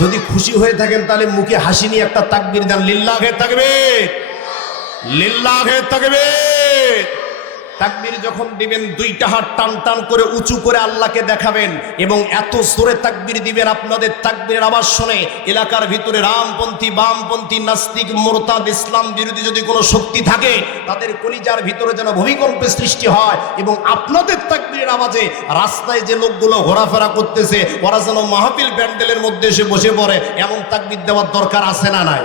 যদি খুশি হয়ে থাকেন তাহলে মুখে হাসি নিয়ে একটা তাকবীর দেন, লিল্লাহে তাকবীর, লিল্লাহে তাকবীর। তাকবীর যখন দিবেন দুইটা হাত টান টান করে উঁচু করে আল্লাহকে দেখাবেন এবং এত জোরে তাকবীর দিবেন আপনাদের তাকবীরের আওয়াজ শুনে এলাকার ভিতরে রামপন্থী, বামপন্থী, নাস্তিক, মুরতাদ, ইসলাম বিরোধী যদি কোনো শক্তি থাকে তাদের কলিজার ভিতরে যেন ভূমিকম্পের সৃষ্টি হয় এবং আপনাদের তাকবীরের আওয়াজে রাস্তায় যে লোকগুলো ঘোরাফেরা করতেছে ওরা যেন মাহফিল প্যান্ডেলের মধ্যে এসে বসে পড়ে, এমন তাকবীর দেওয়ার দরকার আছে না নাই?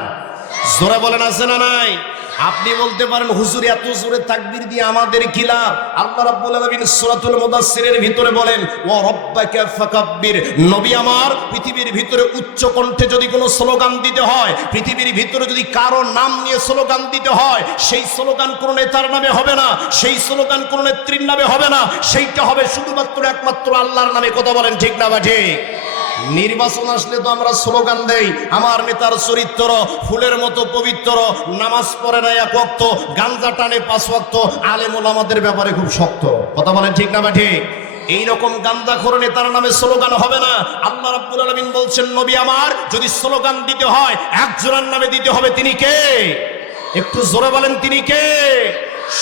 জোরে বলেন আছে না নাই? আপনি বলতে পারেন হুজুর এত জোরে তাকবীর দিয়ে আমাদের কি লাভ? আল্লাহ রাব্বুল আলামিন সূরাতুল মুদাসসিরের ভিতরে বলেন ওয়া রাব্বাকা ফাকাব্বির। নবী আমার, পৃথিবীর ভিতরে উচ্চ কণ্ঠে যদি কোনো স্লোগান দিতে হয়, পৃথিবীর ভিতরে যদি কারো নাম নিয়ে স্লোগান দিতে হয়, সেই স্লোগান কোনো নেতার নামে হবে না, সেই স্লোগান কোনো নেত্রীর নামে হবে না, সেইটা হবে শুধুমাত্র একমাত্র আল্লাহর নামে। কথা বলেন ঠিক না বা ঠিক? নির্বাচন আসলে তো আমরা স্লোগান দেই, আমার নেতার চরিত্র ফুলের মতো পবিত্র, নামাজ পড়ে না এক ওয়াক্ত, গাঞ্জা টানে 5 ওয়াক্ত, আলেম ওলামাদের ব্যাপারে খুব শক্ত। কথা বলেন ঠিক না বা ঠিক? এইরকম গাঞ্জাখোর নেতার নামে স্লোগান হবে না। আল্লাহ রাব্বুল আলামিন বলছেন নবী আমার, যদি স্লোগান দিতে হয় একজনের নামে দিতে হবে, তিনি কে? একটু জোরে বলেন তিনি কে?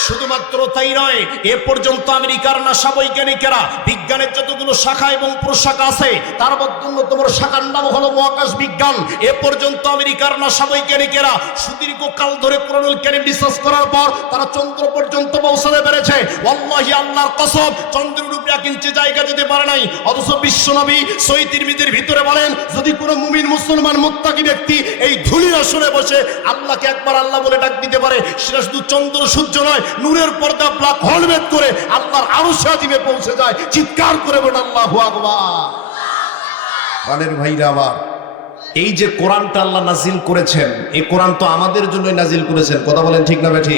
শুধুমাত্র তাই নয়, এ পর্যন্ত আমেরিকার নাসা বৈজ্ঞানিকেরা বিজ্ঞানের যতগুলো শাখা এবং প্রশাখা আছে তার মধ্যে অন্যতম শাখার নাম হলো মহাকাশ বিজ্ঞান। এ পর্যন্ত আমেরিকার নাসা বৈজ্ঞানিকেরা সুদীর্ঘ কাল ধরে কোরআনুল কারীম রিসার্চ করার পর তারা চন্দ্র পর্যন্ত পৌঁছাতে পেরেছে। ওয়াল্লাহি আল্লাহর কসম, চন্দ্রের উপরে 1 ইঞ্চি জায়গা যেতে পারে নাই। অথচ বিশ্বনবী সহিহ তিরমিজির ভিতরে বলেন, যদি কোনো মুমিন মুসলমান মুত্তাকি ব্যক্তি এই ধুলির আসনে বসে আল্লাহকে একবার আল্লাহ বলে ডাক দিতে পারে, সেটা শুধু চন্দ্র সূর্য নয়, নূরের পর্দা ব্ল্যাক হোল ভেদ করে আল্লাহর আরশে আজিমে পৌঁছে যায়। চিৎকার করে বলেন আল্লাহু আকবার। প্রাণের ভাইরা আমার, এই যে কোরআনটা আল্লাহ নাজিল করেছেন, এই কোরআন তো আমাদের জন্যই নাজিল করেছেন। কথা বলেন ঠিক না বেঠি?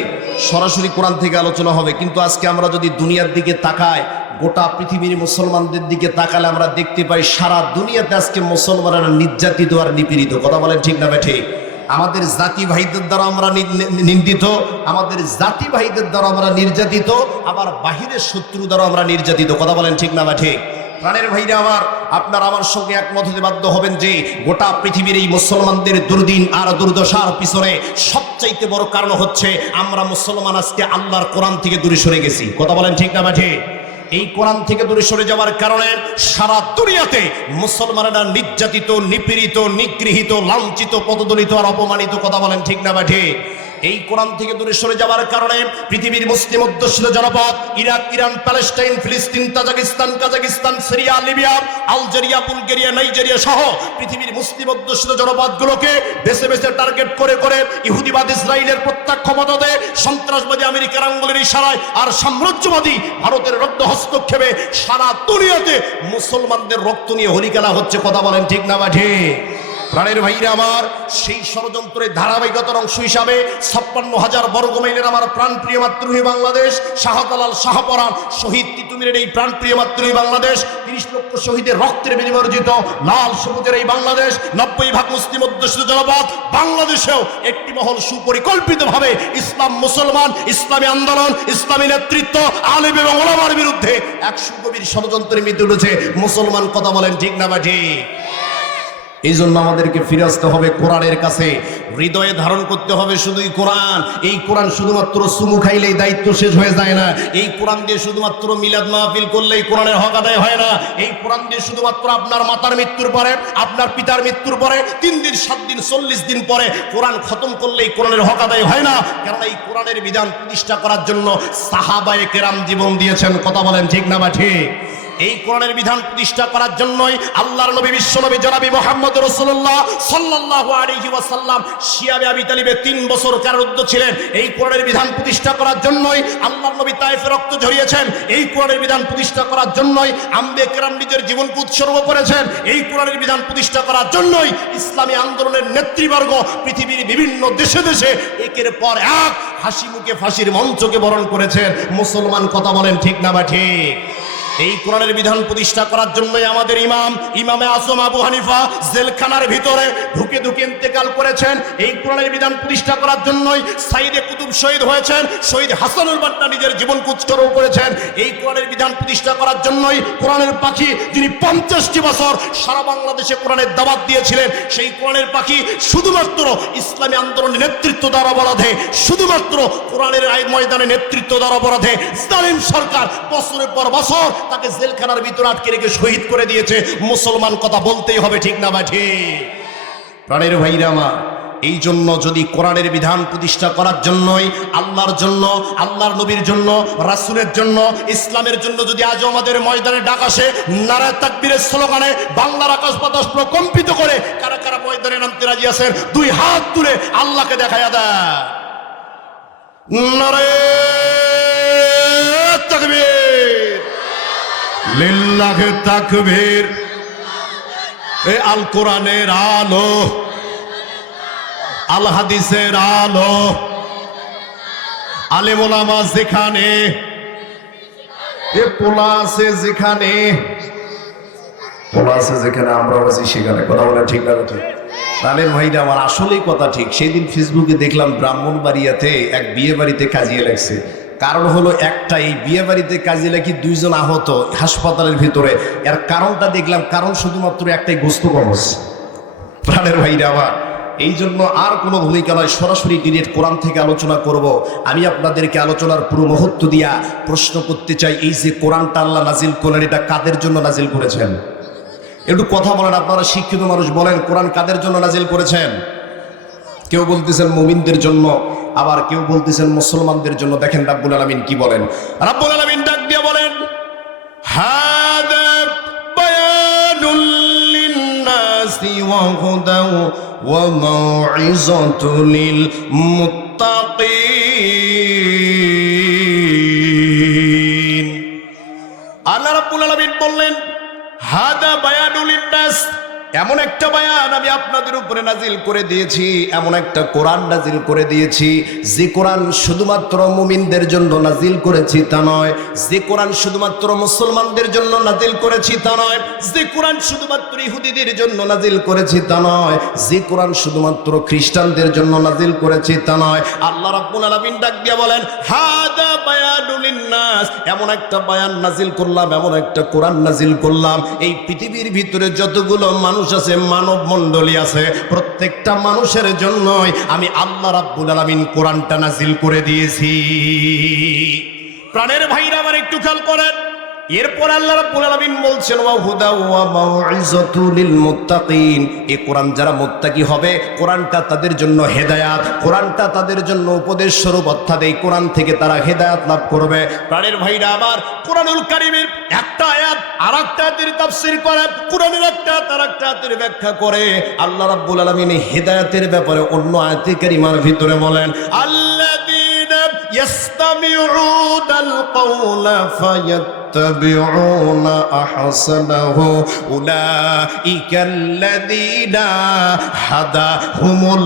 সরাসরি কোরআন থেকে আলোচনা হবে, কিন্তু আজকে আমরা যদি দুনিয়ার দিকে তাকাই, গোটা পৃথিবীর মুসলমানদের দিকে তাকালে আমরা দেখতে পাই সারা দুনিয়াতে আজকে মুসলমানরা নির্যাতিত আর নিপীড়িত। কথা বলেন ঠিক না বেঠি? আমাদের জাতি ভাইদের দ্বারা আমরা নিন্দিত, আমাদের জাতি ভাইদের দ্বারা আমরা নির্যাতিত, আবার বাহিরের শত্রু দ্বারা আমরা নির্যাতিত। কথা বলেন ঠিক না বা ঠিক? প্রাণের ভাইরা আমার, আপনার আমার সঙ্গে একমত হতে বাধ্য হবেন যে গোটা পৃথিবীর এই মুসলমানদের দুর্দিন আর দুর্দশার পিছনে সবচাইতে বড় কারণ হচ্ছে আমরা মুসলমান আজকে আল্লাহর কোরআন থেকে দূরে সরে গেছি। কথা বলেন ঠিক না বা ঠিক? এই কোরআন থেকে দূরে সরে যাওয়ার কারণে সারা দুনিয়াতে মুসলমানেরা নির্যাতিত, নিপীড়িত, নিগৃহীত, লাঞ্ছিত, পদদলিত আর অপমানিত। কথা বলেন ঠিক না বা ঠিক? এই কোরআন থেকে দূরে সরে যাওয়ার কারণে পৃথিবীর মুসলিম অধ্যুষিত জনপদ ইরাক, ইরান, প্যালেস্টাইন, ফিলিস্তিন, Tajikistan, Kazakhstan, Syria, Libya, Algeria, Bulgaria, Nigeria সহ পৃথিবীর মুসলিম অধ্যুষিত জনপদগুলোকে বেছে বেছে টার্গেট করে করে ইহুদিবাদ ইসরায়েলের প্রত্যক্ষ মদদে, সন্ত্রাসবাদী আমেরিকার আঙ্গুলের ইশারায় আর সাম্রাজ্যবাদী ভারতের রক্ত হস্তক্ষেপে সারা দুনিয়াতে মুসলমানদের রক্ত নিয়ে হোলি খেলা হচ্ছে। কথা বলেন ঠিক না বা ঠিক? প্রাণের ভাইরা আমার, সেই ষড়যন্ত্রের ধারাবাহিকতার অংশ হিসাবে 56,000 বর্গমাইলের আমার প্রাণপ্রিয় মাতৃভূমি বাংলাদেশ, শাহজালাল, শাহপরাণ, শহীদ তিতুমীরের এই প্রাণপ্রিয় মাতৃভূমি বাংলাদেশ, 30 লক্ষ শহীদের রক্তের বিনিময়ে অর্জিত লাল সবুজের এই বাংলাদেশ, 90% মুসলিম অধ্যুষিত জনপদ বাংলাদেশেও একটি মহল সুপরিকল্পিতভাবে ইসলাম, মুসলমান, ইসলামী আন্দোলন, ইসলামী নেতৃত্ব, আলেম এবং ওলামার বিরুদ্ধে এক সুগভীর ষড়যন্ত্রে মেতে উঠেছে মুসলমান। কথা বলেন ঠিক না বা ঠিক? এই জন্য আমাদেরকে ফিরে আসতে হবে কোরআনের কাছে, হৃদয়ে ধারণ করতে হবে শুধুই কোরআন। এই কোরআন শুধুমাত্র চুমু খাইলেই দায়িত্ব শেষ হয়ে যায় না। এই কোরআন দিয়ে শুধুমাত্র মিলাদ মাহফিল করলেই কোরআনের হক আদায় হয় না। এই কোরআন দিয়ে শুধুমাত্র আপনার মাতার মৃত্যুর পরে, আপনার পিতার মৃত্যুর পরে 3 দিন, 7 দিন, 40 দিন পরে কোরআন খতম করলেই কোরআনের হক আদায় হয় না। কারণ এই কোরআনের বিধান প্রতিষ্ঠা করার জন্য সাহাবায়ে কেরাম জীবন দিয়েছেন। কথা বলেন ঠিক না বা ঠিক? এই কোরআনের বিধান প্রতিষ্ঠা করার জন্যই আল্লাহর নবী, বিশ্বনবী জনাবি মুহাম্মদ রাসূলুল্লাহ সাল্লাল্লাহু আলাইহি ওয়াসাল্লাম শিয়াবে আবি তালিবে 3 বছর কারারুদ্ধ ছিলেন। এই কোরআনের বিধান প্রতিষ্ঠা করার জন্যই আল্লাহর নবী তায়েফে রক্ত ঝরিয়েছেন। এই কোরআনের বিধান প্রতিষ্ঠা করার জন্যই আম্বিয়া কেরাম নিজের জীবনকে উৎসর্গ করেছেন। এই কোরআনের বিধান প্রতিষ্ঠা করার জন্যই ইসলামী আন্দোলনের নেতৃবর্গ পৃথিবীর বিভিন্ন দেশে দেশে একের পর এক হাসি মুখে ফাঁসির মঞ্চকে বরণ করেছেন মুসলমান। কথা বলেন ঠিক না বা ঠিক? এই কোরআনের বিধান প্রতিষ্ঠা করার জন্যই আমাদের ইমামে আজম আবু হানিফা জেলখানার ভিতরে ঢুকে ঢুকে ইন্তেকাল করেছেন। এই কোরআনের বিধান প্রতিষ্ঠা করার জন্যই সাইদে কুতুব শহীদ হয়েছেন, শহীদ হাসানুল বান্না নিজের জীবন উৎসর্গ করেছেন। এই কোরআনের বিধান প্রতিষ্ঠা করার জন্যই কোরআনের পাখি যিনি 50টি বছর সারা বাংলাদেশে কোরআনের দাওয়াত দিয়েছিলেন, সেই কোরআনের পাখি শুধুমাত্র ইসলামী আন্দোলনের নেতৃত্ব দেওয়ার অপরাধে, শুধুমাত্র কোরআনের ময়দানে নেতৃত্ব দেওয়ার অপরাধে জালিম সরকার বছরের পর বছর তাকে জেলখানার ভিতরে আটকে রেখে শহীদ করে দিয়েছে। মুসলমান কথা বলতেই হবে, ঠিক না ভাই? ঠিক। প্রাণের ভাইরা আমার, এই জন্য যদি কোরআনের বিধান প্রতিষ্ঠা করার জন্যই, আল্লাহর জন্য, আল্লাহর নবীর জন্য, রাসূলের জন্য, ইসলামের জন্য যদি আজ আমাদের ময়দানে ডাক আসে নারে তাকবীরের স্লোগানে বাংলার আকাশ বাতাস প্রকম্পিত করে, কারা কারা ময়দানে নামতে রাজি আছেন? দুই হাত তুলে আল্লাহকে দেখায়া দেয় নারে তাকবীর, লিল্লাহি তাকবীর। এ আল কোরআনের আলো, আল হাদিসের আলো, আলেম ওলামা যেখানে, এ পোলা আছে যেখানে, পোলা আছে যেখানে আমরাও আছি সেখানে। কথা বলে ঠিক না? ঠিক। তাহলে ভাইরা আমার আসলেই কথা ঠিক। সেদিন ফেসবুকে দেখলাম ব্রাহ্মণবাড়িয়াতে এক বিয়ে বাড়িতে কাজিয়ে লাগছে। কারণ হলো একটা, এই বিয়ে বাড়িতে কাজে লাগি 2 জন আহত হাসপাতালের ভিতরে। এর কারণটা দেখলাম, কারণ শুধুমাত্র একটাই, গোস্ত কবজ। প্রাণের ভাইরা আমার, এই জন্য আর কোনো ভূমিকা নয়, সরাসরি ডিরেক্ট কোরআন থেকে আলোচনা করব। আমি আপনাদেরকে আলোচনার পুরো মুহূর্ত দিয়া প্রশ্ন করতে চাই, এই যে কোরআনটা আল্লাহ নাজিল করলেন, এটা কাদের জন্য নাজিল করেছেন? একটু কথা বলেন, আপনারা শিক্ষিত মানুষ, বলেন কোরআন কাদের জন্য নাজিল করেছেন? কেউ বলতেছেন মুমিনদের জন্য, আবার কেউ বলতেছেন মুসলমানদের জন্য। দেখেন রাব্বুল আলামিন কি বলেন। রাব্বুল আলামিন ডাক দিয়ে বলেন, হাদা বায়ানুল লিন্নাসি ওয়া হুদাও ওয়া মাউইযাতুল লিল মুত্তাকিন। আল্লাহ রাব্বুল আলামিন বললেন, হাদা বায়ানুল লিন্নাস, এমন একটা বায়ান আমি আপনাদের উপরে নাজিল করে দিয়েছি, এমন একটা কোরআন নাজিল করে দিয়েছি যে কোরআন শুধুমাত্র মুমিনদের জন্য নাজিল করেছি তা নয়, যে কোরআন শুধুমাত্র মুসলমানদের জন্য নাজিল করেছি তা নয়, যে কোরআন শুধুমাত্র ইহুদিদের জন্য নাজিল করেছি তা নয়, যে কোরআন শুধুমাত্র খ্রিস্টানদের জন্য নাজিল করেছি তা নয়। আল্লাহ রাব্বুল আলামিন ডাক দিয়ে বলেন, হাদা বায়ানুল লিন্নাস, এমন একটা বায়ান নাজিল করলাম, এমন একটা কোরআন নাজিল করলাম, এই পৃথিবীর ভিতরে যতগুলো মানুষ আছে, মানব মণ্ডলী আছে, প্রত্যেকটা মানুষের জন্যই আমি আল্লাহ রাব্বুল আলামিন কোরআনটা নাজিল করে দিয়েছি। প্রাণের ভাইরা আমার একটু খেয়াল করেন, এরপর আল্লাহ রাব্বুল আলামিন বলছেন, ওয়া হুদা ওয়া মাউইযাতুল লিল মুত্তাকিন, এই কোরআন যারা মুত্তাকি হবে, কোরআনটা তাদের জন্য হেদায়েত, কোরআনটা তাদের জন্য উপদেশ স্বরূপ, অর্থাৎ এই কোরআন থেকে তারা হেদায়েত লাভ করবে। প্রাণের ভাইরা আমার, কোরআনুল কারীমের একটা আয়াত আরেকটা আয়াতের তাফসীর করে, কোরআনের একটা আয়াত আরেকটা আয়াতের ব্যাখ্যা করে। আল্লাহ রাব্বুল আলামিন হেদায়েতের ব্যাপারে অন্য আয়াতে কারিমার ভিতরে বলেন, আল্লাযীনা ইয়াসতামিউনাল কাওলা ফায়াত্তাবিউনা আহসানাহু উলাইকাল্লাযীনা হাদাহুমুল্লাহ।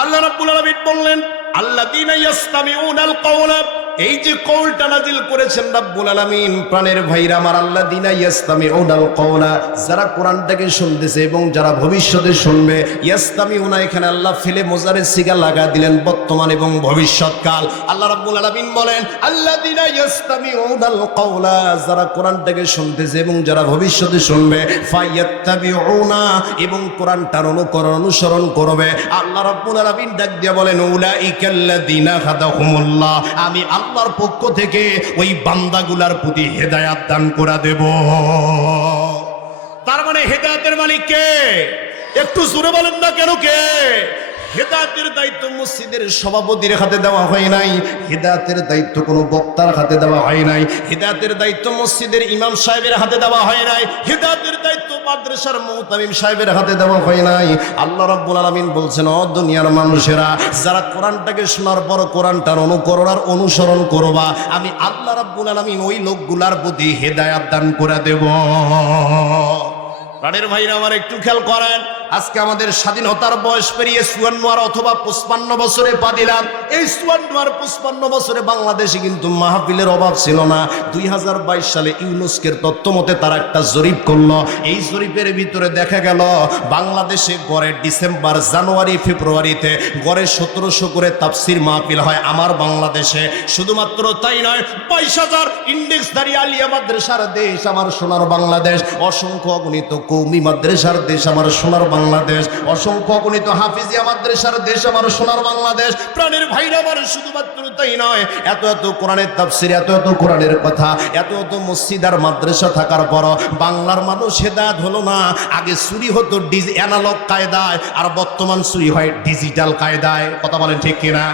আল্লাহ রাব্বুল আলামিন বললেন, আল্লাযীনা ইয়াসতামিউনাল কাওলা, এই যে কওলটা নাজিল করেছেন রাব্বুল আলামিন, প্রাণের ভাইরা আমার, আল্লাযীনা ইয়াসতামিউনাল কাওলা, যারা কোরআনটাকে শুনতেছে এবং যারা ভবিষ্যতে শুনবে। ইয়াসতামিউনা, এখানে আল্লাহ ফেলে মুজারের সিগা লাগা দিলেন, বর্তমান এবং ভবিষ্যৎকাল। আল্লাহ রাব্বুল আলামিন বলেন, আল্লাযীনা ইয়াসতামিউনাল কাওলা, যারা কোরআনটাকে শুনতেছে এবং যারা ভবিষ্যতে শুনবে, ফায়াত্তাবিউনা, এবং কোরআনটার অনুকরণ অনুসরণ করবে। আল্লাহ রাব্বুল আলামিন ডাক দিয়ে বলেন, উলাইকাল্লাযীনা হাদাহুমুল্লাহ, আমি আল্লাহর পক্ষ থেকে ওই বান্দাগুলার প্রতি হেদায়েত দান করে দেব। তার মানে হেদায়েতের মালিক কে? একটু জোরে বলেন না কেন কে? হেদায়েতের দায়িত্ব মসজিদের সভাপতির হাতে দেওয়া হয় নাই, হেদায়েতের দায়িত্ব কোনো বক্তার হাতে দেওয়া হয় নাই, হেদায়েতের দায়িত্ব মসজিদের ইমাম সাহেবের হাতে দেওয়া হয় নাই, হেদায়েতের দায়িত্ব মাদ্রাসার মুতামিম সাহেবের হাতে দেওয়া হয় নাই। আল্লাহ রাব্বুল আলামিন বলছেন, ও দুনিয়ার মানুষেরা, যারা কোরআনটাকে শোনার পর কোরআনটার অনুকরণ আর অনুসরণ করবা, আমি আল্লাহ রাব্বুল আলামিন ওই লোকগুলার প্রতি হেদায়েত দান করে দেব। প্রাণের ভাইরা আমার একটু খেয়াল করেন, আজকে আমাদের স্বাধীনতার বয়স পেরিয়ে 54 অথবা 55 বছরে পা দিলাম। এই 54 আর 55 বছরে বাংলাদেশে কিন্তু মাহফিলের অভাব ছিল না। 2022 সালে ইউনেস্কোর তথ্য মতে তারা একটা জরিপ করলো। এই জরিপের ভিতরে দেখা গেল বাংলাদেশে গড়ে ডিসেম্বর, জানুয়ারি, ফেব্রুয়ারিতে গড়ে 1700 করে তাফসির মাহফিল হয় আমার বাংলাদেশে। শুধুমাত্র তাই নয়, 22,000 ইন্ডেক্সধারী আলিয়া মাদ্রাসার দেশ আমার সোনার বাংলাদেশ, অসংখ্য অগণিত কওমি মাদ্রাসার দেশ আমার সোনার বাংলাদেশ, অসংখ্য অগণিত হাফিজিয়া মাদ্রাসার দেশ আমার সোনার বাংলাদেশ। প্রাণের ভাইরা আমার, শুধুমাত্র তাই নয়, এত এত কোরআনের তাফসির, এত এত কোরআনের কথা, এত এত মসজিদ আর মাদ্রাসা থাকার পর বাংলার মানুষ হেদায়েত হলো না। আগে চুরি হতো অ্যানালগ কায়দায়, আর বর্তমান চুরি হয় ডিজিটাল কায়দায়। কথা বলেন ঠিক কিনা?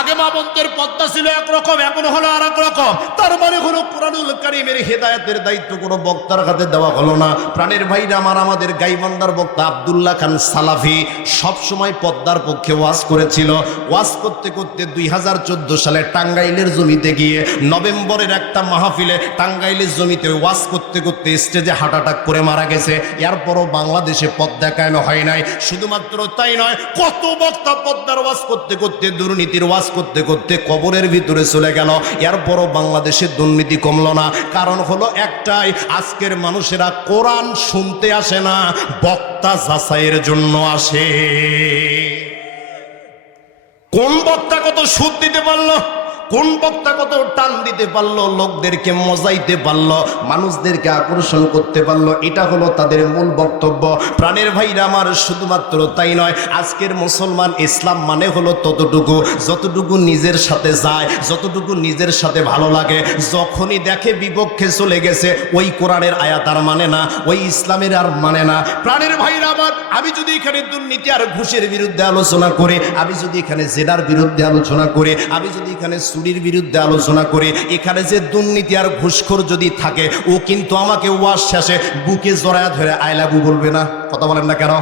আগে মা বোনদের পদ্মা ছিল একরকম, এখন হলো আর এক রকম। তার মানে হলো কোরআনুল কারীমের হেদায়েতের দায়িত্ব কোনো বক্তার হাতে দেওয়া হলো না। প্রাণের ভাইরা আমার, আমাদের গাইবান্ধার বক্তা আব্দুল্লাহ খান সালাফি সব সময় পদ্মার পক্ষে ওয়াজ করেছিল। ওয়াজ করতে করতে 2014 সালে টাঙ্গাইলের জমিতে গিয়ে নভেম্বরের একটা মাহফিলে টাঙ্গাইলের জমিতে ওয়াজ করতে করতে স্টেজে হার্ট অ্যাটাক করে মারা গেছে। এরপরও বাংলাদেশে পদ্মা কায়েম হয় নাই। শুধুমাত্র তাই নয়, কত বক্তা পদ্মার ওয়াজ করতে করতে দুর্নীতির ওয়াজ করতে করতে কবরের ভিতরে চলে গেল। এরপরও বাংলাদেশে দুর্নীতি কমলো না। কারণ হলো একটাই, আজকের মানুষেরা কোরআন শুনতে আসে না, বক্তা যাচাইয়ের জন্য আসে। কোন বক্তা কত সুদ দিতে পারলো, কোন বক্তা কত টান দিতে পারলো, লোকদেরকে মজাইতে পারলো, মানুষদেরকে আকর্ষণ করতে পারলো, এটা হলো তাদের মূল বক্তব্য। প্রাণের ভাইরা আমার, শুধুমাত্র তাই নয়, আজকের মুসলমান ইসলাম মানে হলো ততটুকু যতটুকু নিজের সাথে যায়, যতটুকু নিজের সাথে ভালো লাগে। যখনই দেখে বিপক্ষে চলে গেছে, ওই কোরআনের আয়াত আর মানে না, ওই ইসলামের আর মানে না। প্রাণের ভাইরা আমার, আমি যদি এখানে দুর্নীতি আর ঘুষের বিরুদ্ধে আলোচনা করি, আমি যদি এখানে জেনার বিরুদ্ধে আলোচনা করি, আমি যদি এখানে চুরির বিরুদ্ধে আলোচনা করে, এখানে যে দুর্নীতি আর ঘুষখোর যদি থাকে, ও কিন্তু আমাকে ওয়াজ শেষে বুকে জড়ায় ধরে আই লাভ ইউ বলবে না। কথা বলেন না কেন?